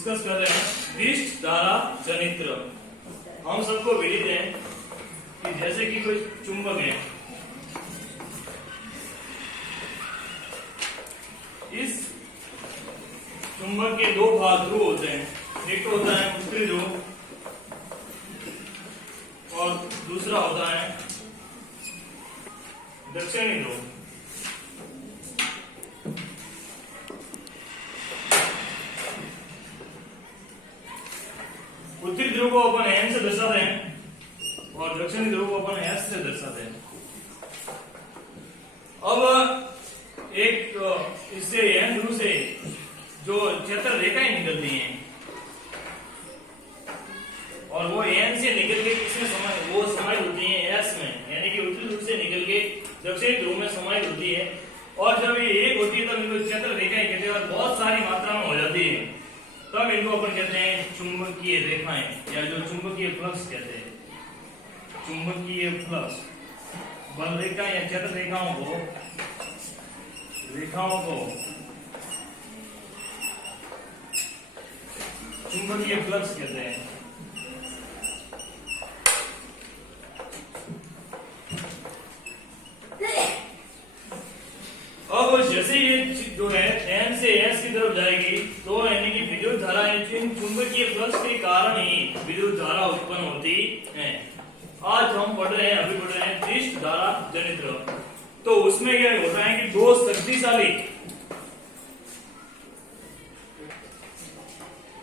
Discuss कर रहे हैं विशिष्ट धारा जनित्र। हम सबको विदित है कि जैसे कि कोई चुंबक है, इस चुंबक के दो भाग ध्रुव होते हैं, एक तो होता है उत्तरी ध्रुव और दूसरा होता है दक्षिणी ध्रुव। उत्तरी ध्रुव को अपन एन से दर्शाते हैं और दक्षिणी ध्रुव को अपन एस से दर्शाते हैं। अब एक इससे एन ध्रुव से जो क्षेत्र रेखाएं निकलती हैं और वो एन से निकल के किसमें वो समाहित होती हैं एस में, यानी कि उत्तरी ध्रुव से निकल के दक्षिणी ध्रुव में समाहित होती है। और जब ये एक होती है तब इनको क्षेत्र रेखाएं कहते हैं और बहुत सारी मात्रा में हो जाती है, तब इनको अपन कहते हैं चुंबकीय रेखाएं या जो चुंबकीय फ्लक्स कहते हैं। चुंबकीय फ्लक्स बल रेखा या क्षेत्र रेखाओं को चुंबकीय फ्लक्स कहते हैं। अब जैसे ये जो है एन से एस की तरफ जाएगी तो यानी कि विद्युत धारा इन चुंबकीय फ्लक्स के कारण ही विद्युत धारा उत्पन्न होती है। आज हम पढ़ रहे हैं विशिष्ट धारा जनित्र। तो उसमें क्या होता है कि दो शक्तिशाली,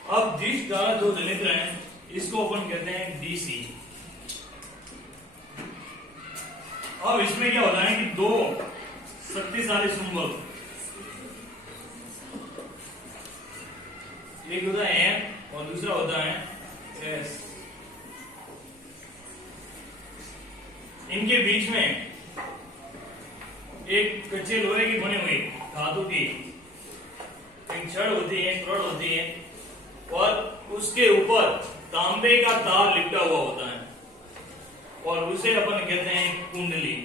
अब विशिष्ट धारा जो जनित्र है इसको अपन कहते हैं डीसी। अब इसमें क्या होता है कि दो शक्तिशाली चुंबक, एक होता है एन और दूसरा होता है एस, इनके बीच में एक कच्चे लोहे की बनी हुई धातु की एक छड़ होती है, रॉड होती है और उसके ऊपर तांबे का तार लिपटा हुआ होता है और उसे अपन कहते हैं कुंडली।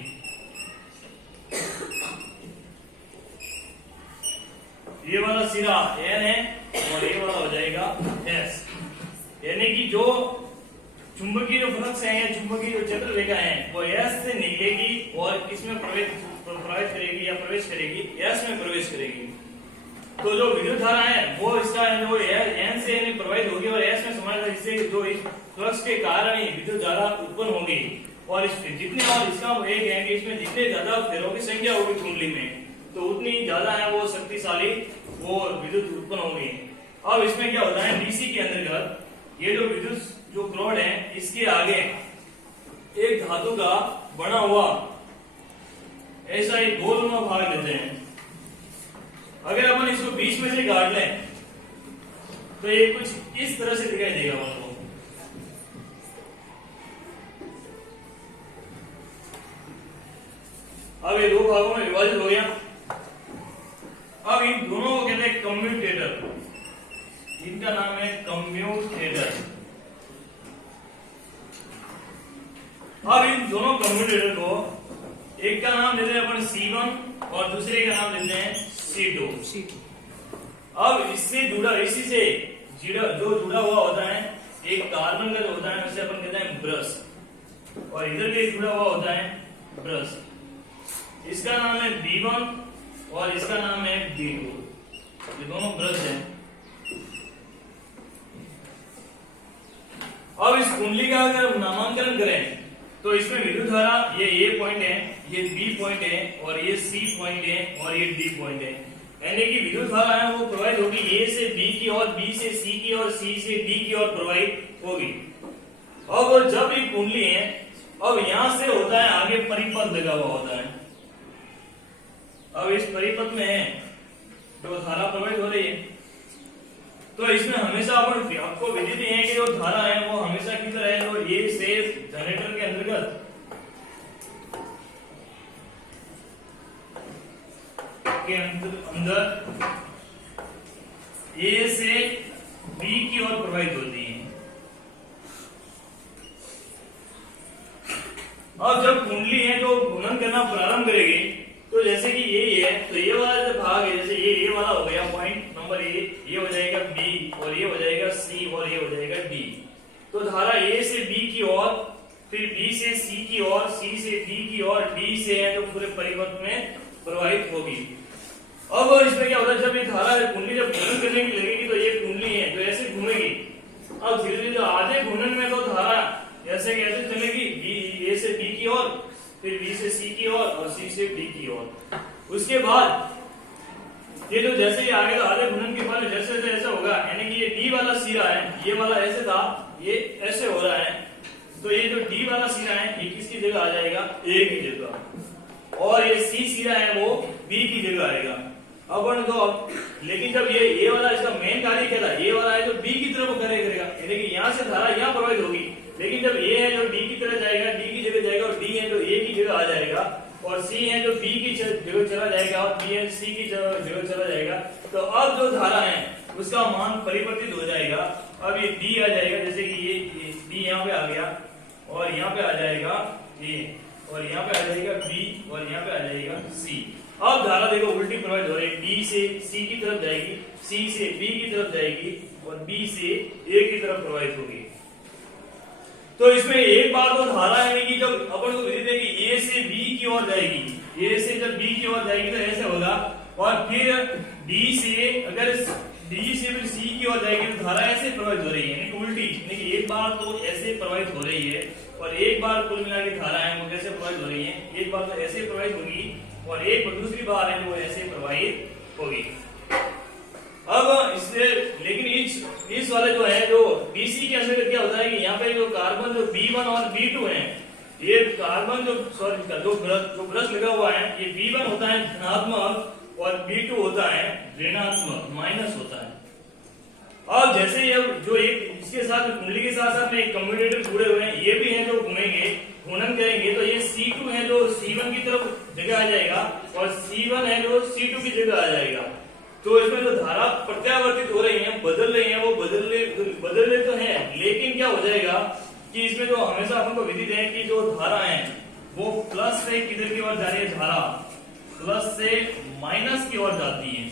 ये वाला सिरा एन है और ये वाला हो जाएगा एस, यानी कि जो चुंबकीय जो फ्लक्स है या चुंबकीय जो क्षेत्र रेखा है वो एस से निकलेगी और इसमें प्रवेश करेगी या प्रवेश करेगी, एस में प्रवेश करेगी। तो जो विद्युत धारा है वो इसका जो एन से प्रवाहित होगी और एस में समाहित, इससे जो इस फ्लक्स के कारण ही विद्युत धारा उत्पन्न होगी। और जितने और इसका एक है कि इसमें जितने ज्यादा फेरों की संख्या होगी कुंडली में तो उतनी ज्यादा है वो शक्तिशाली वो विद्युत उत्पन्न होगी। अब इसमें क्या होता है डीसी के अंतर्गत ये जो विद्युत जो रॉड है इसके आगे एक धातु का बना हुआ ऐसा एक गोलनुमा भाग लेते हैं। अगर अपन इसको बीच में से काट लें तो ये कुछ इस तरह से दिखाई देगा अपन को। अब ये दो भागों में विभाजित हो गया। अब इन दोनों को कहते हैं कम्यूटेटर, इनका नाम है कम्यूटेटर। अब इन दोनों कम्यूटेटर को एक का नाम देते हैं अपन C1 और दूसरे का नाम देते हैं C2। अब इससे जुड़ा, इसी से जो जुड़ा हुआ होता है एक कार्बन का जो होता है उसे अपन कहते हैं ब्रश और इधर भी जुड़ा हुआ होता है ब्रश। इसका नाम है B1 और इसका नाम है B2। ये दोनों ब्रश हैं। अब इस कुंडली का अगर नामांकन करें तो इसमें विद्युत धारा ये A पॉइंट है, ये B पॉइंट है और ये C पॉइंट है और ये D पॉइंट है, यानी कि विद्युत धारा है वो प्रवाहित होगी A से B की और B से C की और C से D की ओर प्रवाहित होगी। अब जब ये कुंडली है, अब यहां से होता है आगे परिपथ लगा हुआ होता है। अब इस परिपथ में है जो धारा प्रवाहित हो रही है तो इसमें हमेशा आपको विदित है कि जो धारा है वो हमेशा किस तरह है, वो ये से जनरेटर के अंतर्गत के अंदर ए से बी की ओर प्रवाहित होती है। अब जब कुंडली है जो घूर्णन करना प्रारंभ करेगी तो जैसे कि ये है तो ये वाला जो भाग है, जैसे ये वाला हो गया पॉइंट नंबर ए, ये हो जाएगा बी बी, और ये हो जाएगा सी, और ये हो जाएगा डी। तो धारा ए से बी की ओर, फिर बी से सी की ओर, सी से डी की ओर, डी से है तो पूरे परिपथ में प्रवाहित होगी। अब इसमें क्या होता है, जब ये धारा कुंडली जब घूर्णन करने की लगेगी तो ये कुंडली है तो ऐसे घूमेगी। अब धीरे धीरे आधे घूर्णन में तो धारा ऐसे कैसे चलेगी, बी ए से बी की ओर, फिर बी से सी की ओर और सी से डी की ओर। उसके बाद ये जो जैसे ही आगे तो आधे घूर्णन के बाद जैसे जैसे ऐसा होगा, यानी कि ये डी वाला सिरा है, ये वाला ऐसे था, ये ऐसे हो रहा है, तो ये जो डी वाला सिरा है ये किसकी जगह आ जाएगा, ए की जगह, और ये सी सिरा है वो बी की जगह आएगा। अब तो लेकिन जब ये ए वाला इसका मेन कार्य क्या था, ये वाला है जो बी की तरफ कार्य करेगा, यानी कि यहाँ से धारा यहाँ प्रवाहित होगी, लेकिन जब ए है जो डी की तरफ जाएगा, डी की जगह जाएगा, और डी है जो ए की जगह आ जाएगा, और सी है जो बी की जगह चला जाएगा, और बी है सी की जगह चला जाएगा। तो अब जो धारा है उसका मान परिवर्तित हो जाएगा। अब ये डी आ जाएगा, जैसे कि ये डी यहाँ पे आ गया, और यहाँ पे आ जाएगा ए, और यहाँ पे आ जाएगा बी, और यहाँ पे आ जाएगा सी। अब धारा देखो उल्टी प्रवाहित हो रही है, डी से सी की तरफ जाएगी, सी से बी की तरफ जाएगी, और बी से ए की तरफ प्रवाहित होगी। तो इसमें एक बार तो धारा है कि जब अपन को विधि देगी ए से बी की ओर जाएगी, ए से जब बी की ओर जाएगी तो ऐसे होगा, और फिर डी से अगर डी से फिर सी की ओर जाएगी तो धारा ऐसे प्रवाहित हो रही है, यानी उल्टी, यानी एक बार तो ऐसे प्रवाहित हो रही है, और एक बार कुल मिला के धारा है वो कैसे प्रवाहित हो रही है, एक बार तो ऐसे प्रवाहित होगी, और एक दूसरी बार है वो ऐसे प्रवाहित होगी। अब इससे लेकिन इस वाले जो है जो बीसी के अंदर क्या होता है कि यहाँ पे जो कार्बन जो B1 और B2 है, ये कार्बन जो सॉरी जो ब्रश लगा हुआ है, ये B1 होता है धनात्मक और B2 होता है ऋणात्मक, माइनस होता है। अब जैसे ये जो एक इसके साथ कुंडली के साथ साथ में एक कम्यूटेटर जुड़े हुए हैं, ये भी है जो घूमेंगे, घूर्णन करेंगे, तो ये C2 है जो C1 की तरफ जगह आ जाएगा, और C1 है जो C2 की जगह आ जाएगा। तो इसमें जो धारा प्रत्यावर्तित हो रही है, बदल रही है, वो बदल रहे तो है, लेकिन क्या हो जाएगा कि इसमें जो हमेशा अपन को विधि है कि जो धारा है वो प्लस से किधर की ओर जा रही है, धारा प्लस से माइनस की ओर जाती है,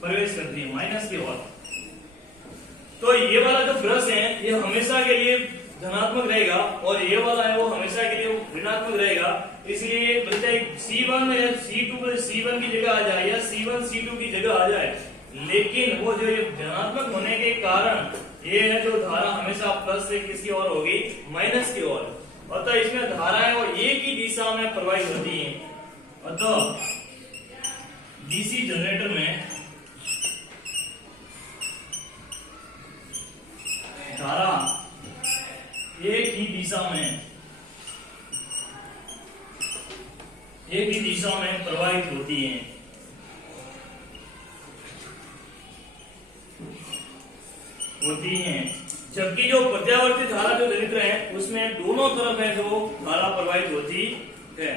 प्रवेश करती है माइनस की ओर। तो ये वाला जो ब्रश है ये हमेशा के लिए धनात्मक रहेगा, और ये वाला है वो हमेशा के लिए ऋणात्मक रहेगा। इसलिए बच्चा C1 या C2 C1 की जगह आ जाए, या C1 C2 की जगह आ जाए, लेकिन वो जो धनात्मक होने के कारण ये है जो धारा हमेशा प्लस से किसकी ओर होगी, माइनस की ओर। अतः इसमें धारा है वो एक ही दिशा में प्रवाहित होती है। अतः डीसी जनरेटर में धारा एक ही दिशा में प्रवाहित होती हैं, जबकि जो प्रत्यावर्ती धारा जो जनरेटर है उसमें दोनों तरफ है जो धारा प्रवाहित होती है।